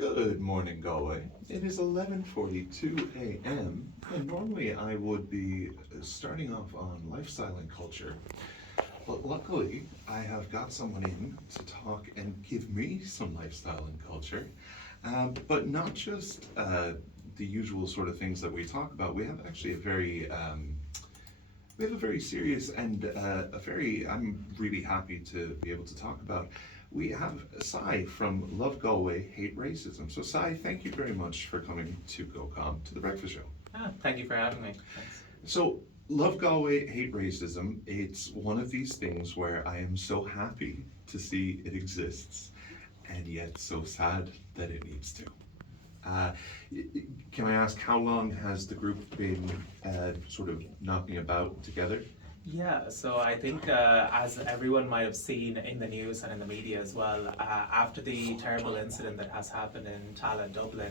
Good morning, Galway. It is 11:42 a.m. and normally I would be starting off on lifestyle and culture. But luckily, I have got someone in to talk and give me some lifestyle and culture. But not just the usual sort of things that we talk about. We have actually we have a very serious and I'm really happy to be able to talk about. We have Sai from Love Galway Hate Racism. So Sai, thank you very much for coming to GOCOM, to the breakfast show. Thank you for having me. Thanks. So Love Galway Hate Racism, it's one of these things where I am so happy to see it exists and yet so sad that it needs to. Uh, can I ask, how long has the group been sort of knocking about together? Yeah, so I think as everyone might have seen in the news and in the media as well, after the terrible incident that has happened in Tala, Dublin,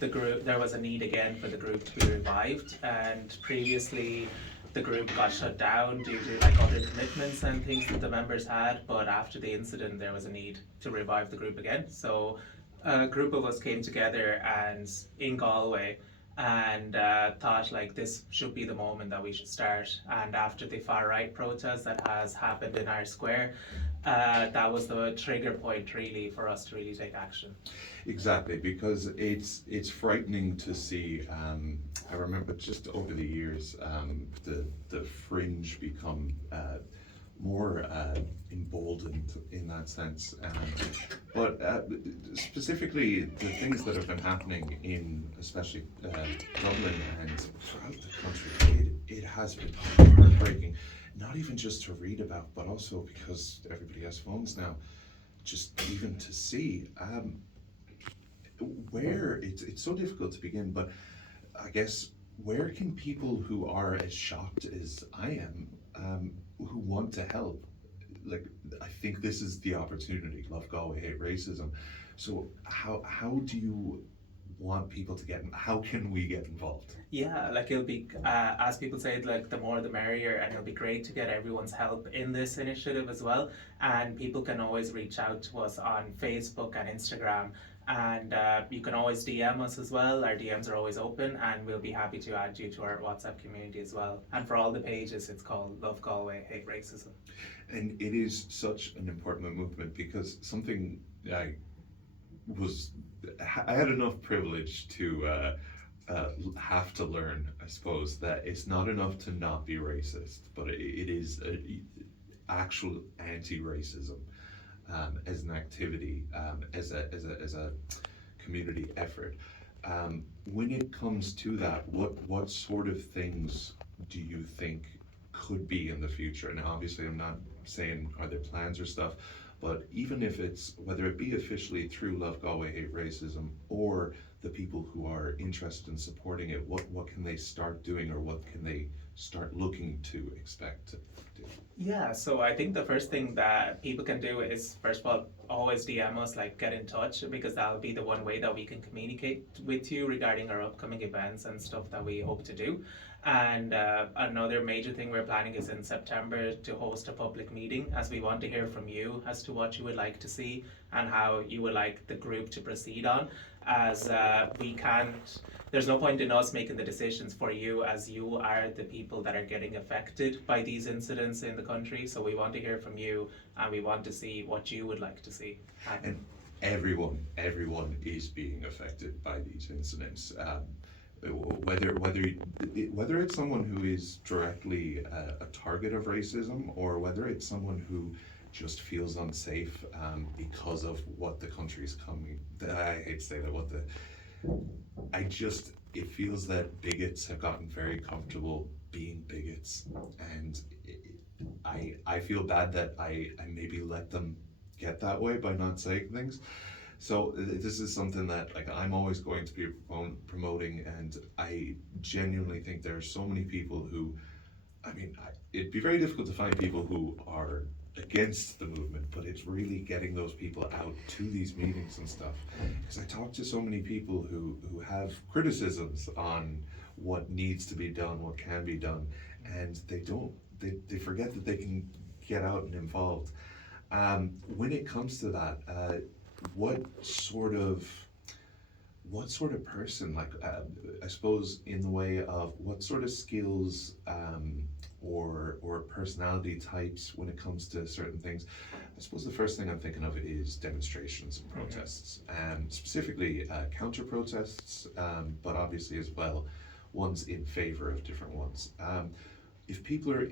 there was a need again for the group to be revived. And previously, the group got shut down due to like other commitments and things that the members had. But after the incident, there was a need to revive the group again. So a group of us came together and in Galway and thought like this should be the moment that we should start. And after the far right protest that has happened in our square, that was the trigger point really for us to really take action. Exactly, because it's frightening to see. I remember just over the years, the fringe become more emboldened in that sense. But specifically, the things that have been happening in especially Dublin and throughout the country, it has been heartbreaking. Not even just to read about, but also because everybody has phones now, just even to see. Where it's so difficult to begin, but I guess where can people who are as shocked as I am, who want to help, like I think this is the opportunity. Love Galway Hate Racism. So how do you want people to get? How can we get involved? Yeah, like it'll be, as people say, like the more the merrier, and it'll be great to get everyone's help in this initiative as well. And people can always reach out to us on Facebook and Instagram, and you can always DM us as well. Our DMs are always open, and we'll be happy to add you to our WhatsApp community as well. And for all the pages, it's called Love Galway Hate Racism. And it is such an important movement because something I had enough privilege to have to learn, I suppose, that it's not enough to not be racist, but it is actual anti-racism as an activity, as a community effort. When it comes to that, what sort of things do you think could be in the future? And obviously, I'm not saying are there plans or stuff, but even if it's, whether it be officially through Love Galway Hate Racism or the people who are interested in supporting it, what can they start doing, or what can they start looking to expect to do? Yeah, so I think the first thing that people can do is, first of all, always DM us, like get in touch, because that'll be the one way that we can communicate with you regarding our upcoming events and stuff that we hope to do. And another major thing we're planning is in September to host a public meeting, as we want to hear from you as to what you would like to see and how you would like the group to proceed on, as we can't, there's no point in us making the decisions for you, as you are the people that are getting affected by these incidents in the country. So we want to hear from you, and we want to see what you would like to see happen. And everyone is being affected by these incidents. Whether it's someone who is directly a target of racism, or whether it's someone who just feels unsafe because of what the country's coming. I hate to say that. It feels that bigots have gotten very comfortable being bigots, and I feel bad that I maybe let them get that way by not saying things. So this is something that like I'm always going to be promoting, and I genuinely think there are so many people who, it'd be very difficult to find people who are against the movement, but it's really getting those people out to these meetings and stuff. Because I talk to so many people who have criticisms on what needs to be done, what can be done, and they forget that they can get out and involved. When it comes to that, what sort of what sort of person, like, I suppose, in the way of what sort of skills or personality types when it comes to certain things? I suppose the first thing I'm thinking of is demonstrations and protests, specifically counter protests, but obviously as well ones in favor of different ones. If people are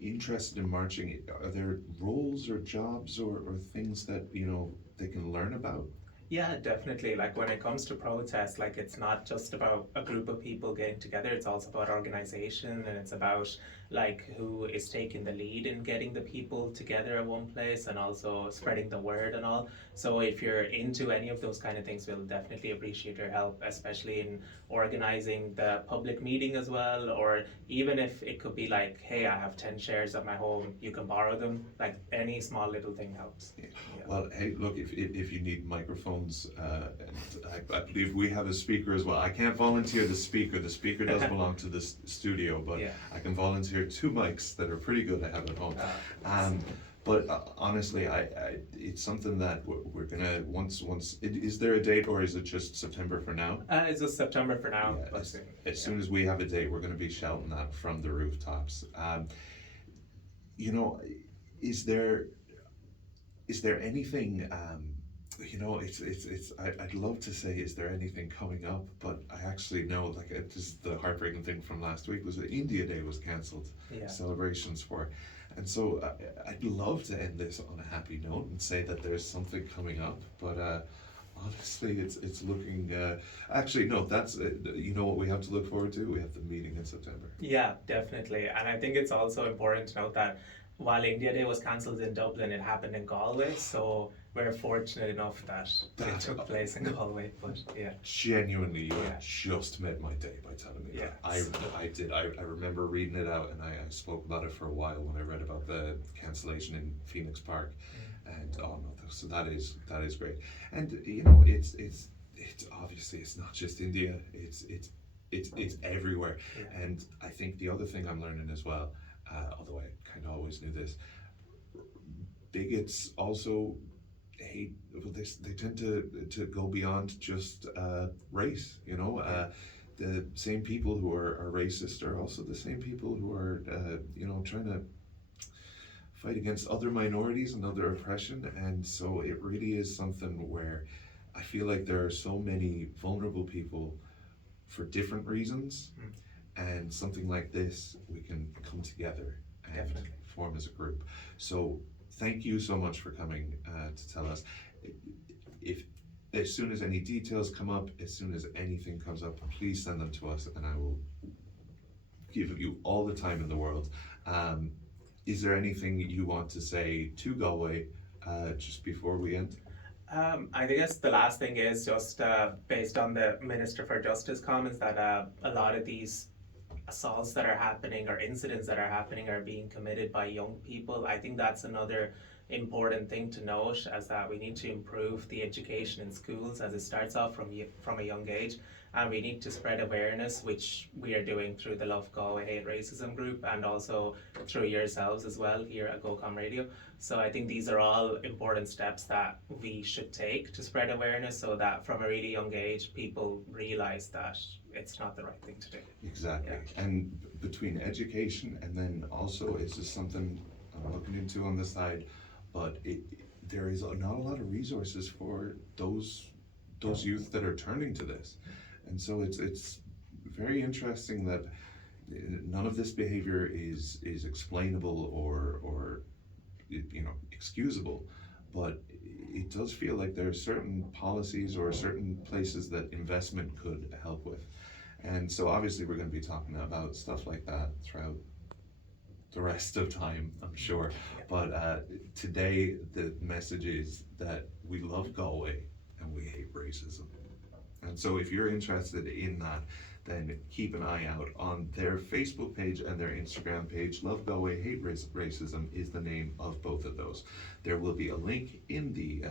interested in marching, are there roles or jobs or things that, you know, they can learn about? Yeah, definitely. Like when it comes to protests, like it's not just about a group of people getting together, it's also about organization, and it's about like who is taking the lead in getting the people together at one place and also spreading the word and all. So if you're into any of those kind of things, we'll definitely appreciate your help, especially in organizing the public meeting as well, or even if it could be like, hey, I have 10 shares at my home, you can borrow them. Like any small little thing helps. Yeah. Yeah. Well, hey, look, if you need microphones, and I believe we have a speaker as well. I can't volunteer the speaker. The speaker does belong to the studio, but Yeah. I can volunteer 2 mics that are pretty good I have at home. But honestly, it's something that we're gonna is there a date, or is it just September for now? It's just September for now. Yeah, But as soon as we have a date, we're gonna be shouting that from the rooftops. You know, is there anything, you know, I'd love to say, is there anything coming up, but I actually know, like, it is the heartbreaking thing from last week was that India Day was cancelled, Yeah. celebrations for, and so I'd love to end this on a happy note and say that there's something coming up, but honestly, it's looking, actually, no, that's, you know what we have to look forward to? We have the meeting in September. Yeah, definitely. And I think it's also important to note that while India Day was cancelled in Dublin, it happened in Galway. So we're fortunate enough that it took place in Galway. But yeah. Genuinely, you Yeah. just made my day by telling me Yeah. that. I did. I remember reading it out, and I spoke about it for a while when I read about the cancellation in Phoenix Park, and oh no, so that is great. And you know, it's obviously it's not just India. It's everywhere. Yeah. And I think the other thing I'm learning as well, although I kind of always knew this, bigots also hate, well, they tend to go beyond just race, you know. The same people who are racist are also the same people who are you know, trying to fight against other minorities and other oppression. And so it really is something where I feel like there are so many vulnerable people for different reasons, and something like this, we can come together and Definitely. form as a group. So thank you so much for coming to tell us. If as soon as any details come up, as soon as anything comes up, please send them to us, and I will give you all the time in the world. Is there anything you want to say to Galway just before we end? I guess the last thing is just based on the Minister for Justice comments that a lot of these assaults that are happening or incidents that are happening are being committed by young people. I think that's another important thing to note, as that we need to improve the education in schools as it starts off from a young age, and we need to spread awareness, which we are doing through the Love Galway Hate Racism group and also through yourselves as well here at GOCOM Radio. So I think these are all important steps that we should take to spread awareness, so that from a really young age people realize that it's not the right thing to do. Exactly. Yeah. And between education and then also, it's just something I'm looking into on the side, but there is not a lot of resources for those youth that are turning to this. And so it's very interesting that none of this behavior is explainable or you know, excusable, but it does feel like there are certain policies or certain places that investment could help with. And so obviously we're going to be talking about stuff like that throughout the rest of time, I'm sure. But today the message is that we love Galway and we hate racism. And so if you're interested in that, then keep an eye out on their Facebook page and their Instagram page. Love Galway Hate Racism is the name of both of those. There will be a link in the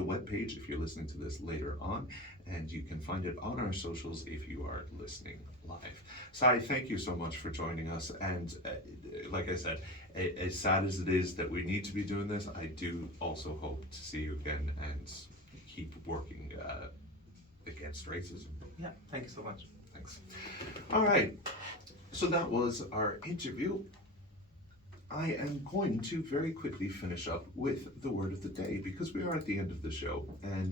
webpage if you're listening to this later on, and you can find it on our socials if you are listening live. Sai, thank you so much for joining us. And like I said, as sad as it is that we need to be doing this, I do also hope to see you again and keep working against racism. Yeah, thank you so much. Thanks. All right, so that was our interview. I am going to very quickly finish up with the word of the day because we are at the end of the show, and